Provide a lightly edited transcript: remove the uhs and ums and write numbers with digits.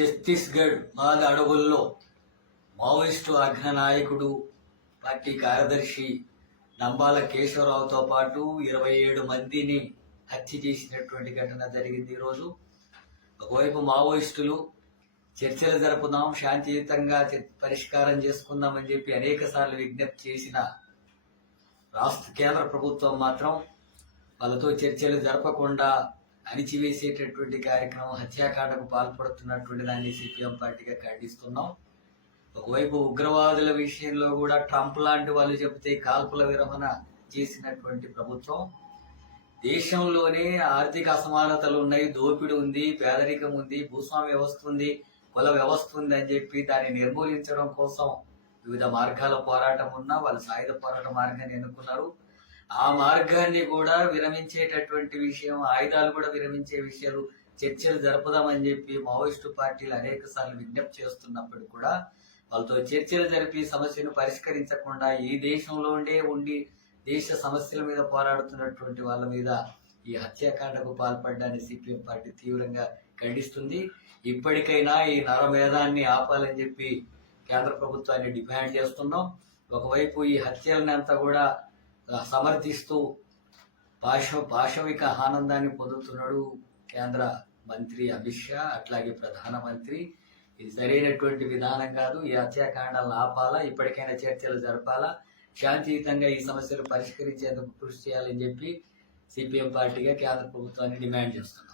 ఛత్తీస్గఢ్ మాల అడవుల్లో Maoist అగ్రనాయకుడు party కార్యదర్శి నంబాల కేశవరావుతో పాటు 27 మందిని హత్య చేసినటువంటి ఘటన జరిగింది. ఈరోజు ఒకవైపు మావోయిస్టులు చర్చలు జరుపుదాం, శాంతియుతంగా పరిష్కారం చేసుకుందామని చెప్పి అనేక సార్లు విజ్ఞప్తి చేసిన కేంద్ర ప్రభుత్వం మాత్రం వాళ్ళతో చర్చలు జరపకుండా అణిచివేసేటటువంటి కార్యక్రమం, హత్యాకాండకు పాల్పడుతున్నటువంటి దాన్ని సిపిఎం పార్టీగా ఖండిస్తున్నాం. ఒకవైపు ఉగ్రవాదుల విషయంలో కూడా ట్రంప్ లాంటి వాళ్ళు చెబితే కాల్పుల విరమణ చేసినటువంటి ప్రభుత్వం, దేశంలోనే ఆర్థిక అసమానతలు ఉన్నాయి, దోపిడి ఉంది, పేదరికం ఉంది, భూస్వామ్య వ్యవస్థ ఉంది, కుల వ్యవస్థ ఉంది అని చెప్పి దాన్ని నిర్మూలించడం కోసం వివిధ మార్గాల పోరాటం ఉన్నా వాళ్ళు సాయుధ పోరాట మార్గాన్ని ఎన్నుకున్నారు. ఆ మార్గాన్ని కూడా విరమించేటటువంటి విషయం, ఆయుధాలు కూడా విరమించే విషయాలు చర్చలు జరుపుదామని చెప్పి మావోయిస్టు పార్టీలు అనేక సార్లు విజ్ఞప్తి చేస్తున్నప్పుడు కూడా వాళ్ళతో చర్చలు జరిపి సమస్యను పరిష్కరించకుండా ఈ దేశంలో ఉండి దేశ సమస్యల మీద పోరాడుతున్నటువంటి వాళ్ళ మీద ఈ హత్యాకాండకు పాల్పడడాన్ని సిపిఎం పార్టీ తీవ్రంగా ఖండిస్తుంది. ఇప్పటికైనా ఈ నరమేధాన్ని ఆపాలని చెప్పి కేంద్ర ప్రభుత్వాన్ని డిమాండ్ చేస్తున్నాం. ఒకవైపు ఈ హత్యలని అంతా కూడా సమర్థిస్తూ పాశవిక ఆనందాన్ని పొందుతున్నాడు కేంద్ర మంత్రి అమిత్ షా, అట్లాగే ప్రధానమంత్రి. ఇది సరైనటువంటి విధానం కాదు. ఈ హత్యాకాండాలను ఆపాలా, ఇప్పటికైనా చర్చలు జరపాలా, శాంతియుతంగా ఈ సమస్యలు పరిష్కరించేందుకు కృషి చేయాలని చెప్పి సిపిఎం పార్టీగా కేంద్ర ప్రభుత్వాన్ని డిమాండ్ చేస్తున్నాం.